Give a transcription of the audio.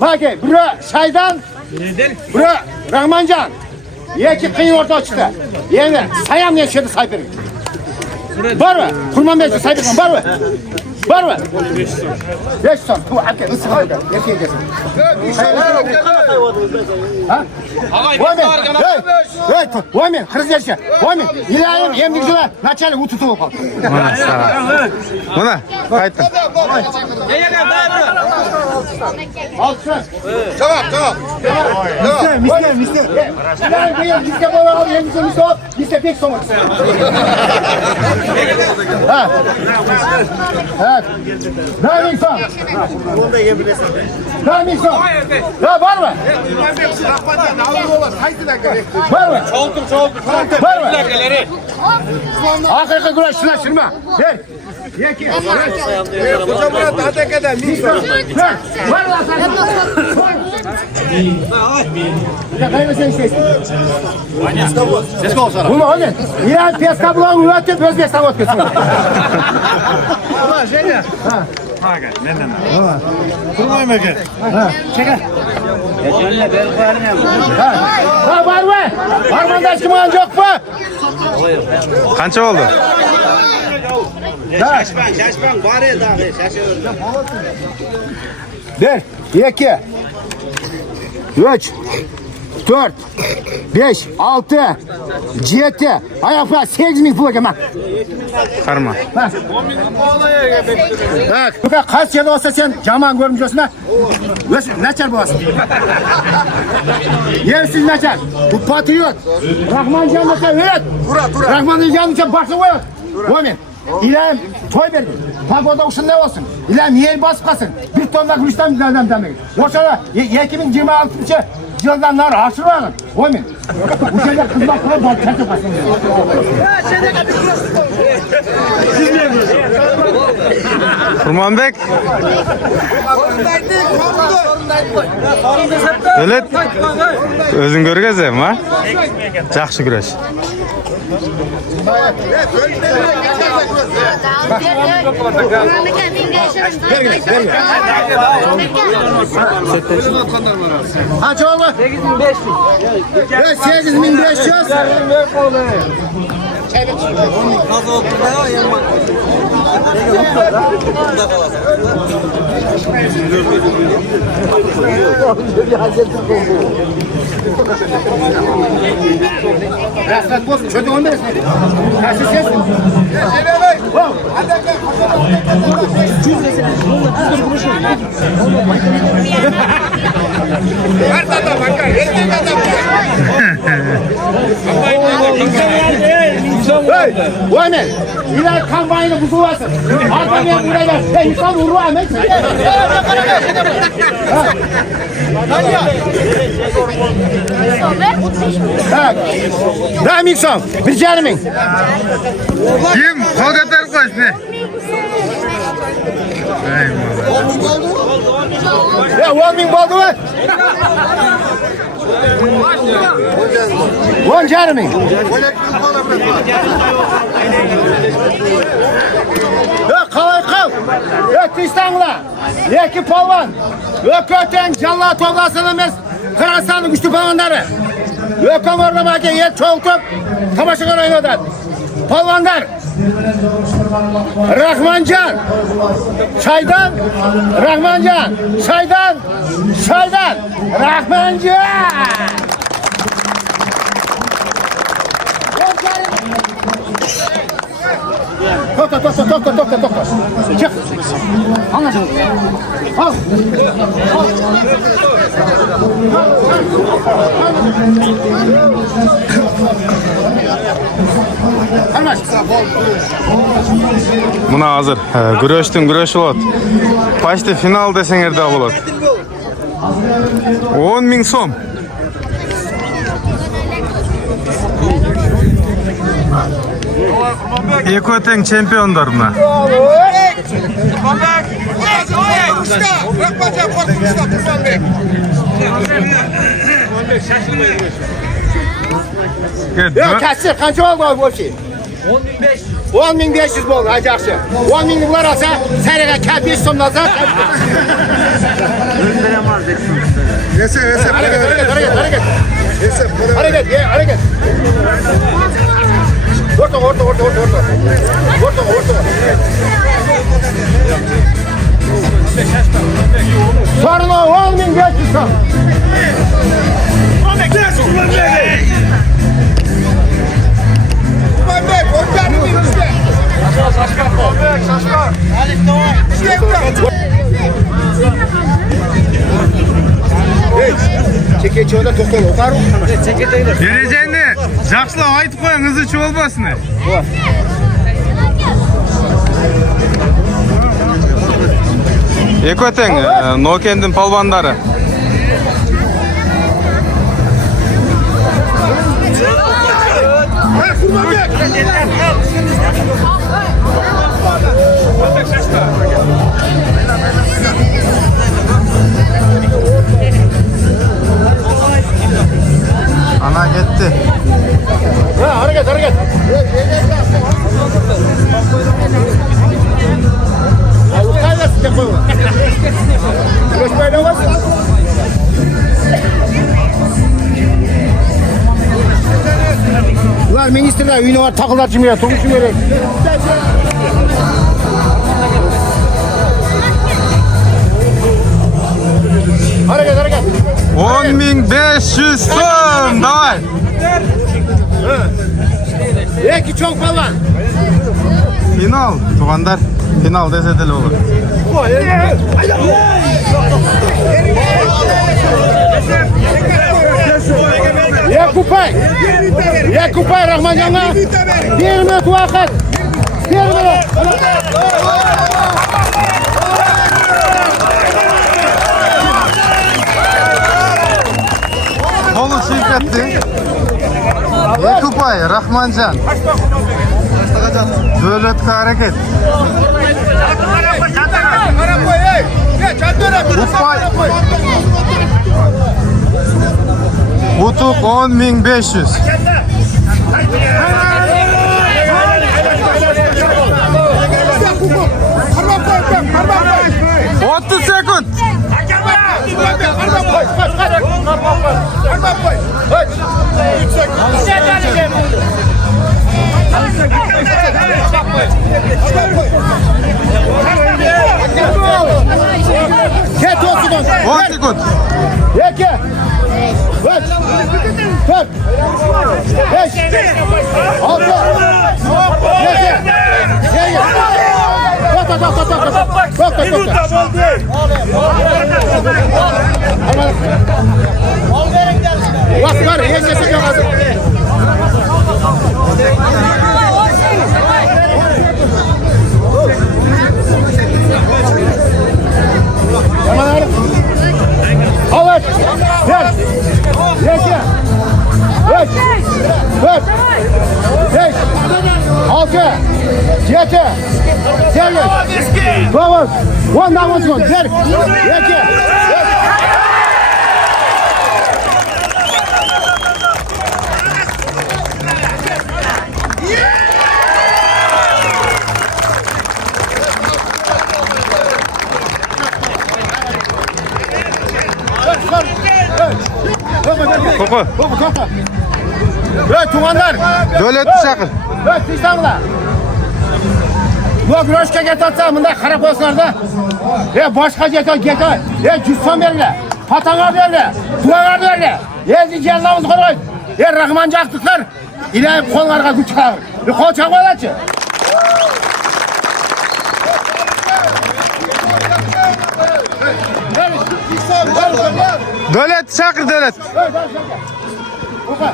Baki, bura Shaydan, bura Rahmanjon. Yeki qiyin o'rta chiqdi. Endi sayam ne tushadi saypir. Bormi? Qurmonbek saypirgan bormi? Bormi? 5 so'm. Bu aka, ısıqayda. Yeki egasin. Ha? Voymen, qirg'izcha. Voymen, ilayim, endi güzel. Nachalik u tutib qoldi. Mana sağ. Mana qaytdim. Tamam. Mister. Ben mister bana al, mister pek soğuk. Ha. Evet. Daim son. Ya var mı? Var mı? Var mı? Akırkı güreşleştirme. Ver. Yeki. Kocaman daha kadar. Var mı sen? Ya kaybetsen istesin. Bunu alın. İran peska bulan üretip Özbekistan ötkesin. Ama şey ne? Kurmayım eke. Çeker. Ha var mı? Harmandaş kim olan yok mu? Qancha oldu? Şaşpan var ya daha şaşırdım. 1, 2, 3, 4, 5, 6, 7, ayaklar 8 bin pul ekan. Qarma. Bak. Bak, kaç yıl olsa sen jaman görmüyorsun ha? Neçer boğazsın? Yersiz neçer? Bu patriot. Rahmancan neçer? Evet. Rahmancan neçer? Başlı koyuyor. Omen. İlahim toy verdin. Pagoda uşun ne olsun? İlahim yer basmasın. Bir tonla gülüşten güzelden demek. Yoksa 2026 yıldan nar aşırı Omen. Bu şeyler kızmak kadar bak çatı basın. Kurmonbek. Ölet. Özün görgezem ha? Yaxshi kurash. Kaç oldu? 8500. 8500. Raskat olsun, çocuğu 11 esnedi. Kaçı ses mi? Her tata bakar. Her tata Hey, Omen, İlay kambayını buzuvasın. Arkamaya buraya gel. İnsan vurur Ahmet. Ne mikson? Bir canımın. Kim? Qo'lgatar qo'sh ne? Ya 10 bin oldu mu? 10 canımın. Ya kalay kal. Ya İstanbul'a. Yeki palvan. Ya köten canlı toplasınımız. Kırasanlı güçlü palvanları. Ya kamarla bakın yer çoğultup. Tamaşalar oynadılar. Palvanlar. Rahmancan. Şaydan. Rahmancan. Şaydan. Rahmancan. Tokta. Çık. Anlaşıldı. Al. Almaş. Buna hazır. Güreştin güreş bolat. Почти final desenger de bolat. 10 bin so'm. Eko teng chempionlar buna. Ya kaçır, kaç oldu bu şey? 10.500. 10.500 bo'ldi, ajaqchi. 10.000 bular olsa, sariga kap 5 so'm olsa. Nese. Harakat. Nese. Harakat. Orta. Sorunu 10.500 so'm. Çekeço'da to'xtab o'qaru. Derejeni жақсылап айтып qo'ying, izi olmasın. Ekoten, Nokendin palvandары. Ana gitti. Harakat. Utanmasın koyma. Göçmeyle olmasın. Ular ministerler uyunu var, takılar cimriye, tokuş cimriye. Harakat. 10.500 so'm, davay. Eki çok falan. Final, tuğandar. Final dese de olur. Ya kupay Rahmancan'a 1 minut vakit. 1 minut. Kolu çiğnetti. Ya kupay Rahmancan. Dövlet'e hareket. Utuk 10.500. 30 sekund. Get 10 sekund. 10 sekund. Yeke. 4. 4. 5. 6. 7. Vakit var, hiç sesim yok hazır. Yamanlar. Evet. 1. 2. 3. 4. 5. 6. 7. 8. 9. 10 daha 10 sekund. 1. 2. 3. Koku. Evet tuğanlar. Dövlet'i çakır. Evet diştanlar. Bu güreşke getirse bunda kara poslarda. Başka getir. 100 so'm verirler. Patana verirler. Tuğanar verirler. Ezdi cellahımız koyun. Rahman Caktıklar. İlahi kollarga güç kalır. Kol çakmalar. Dövlet çakır dövlet. Opa,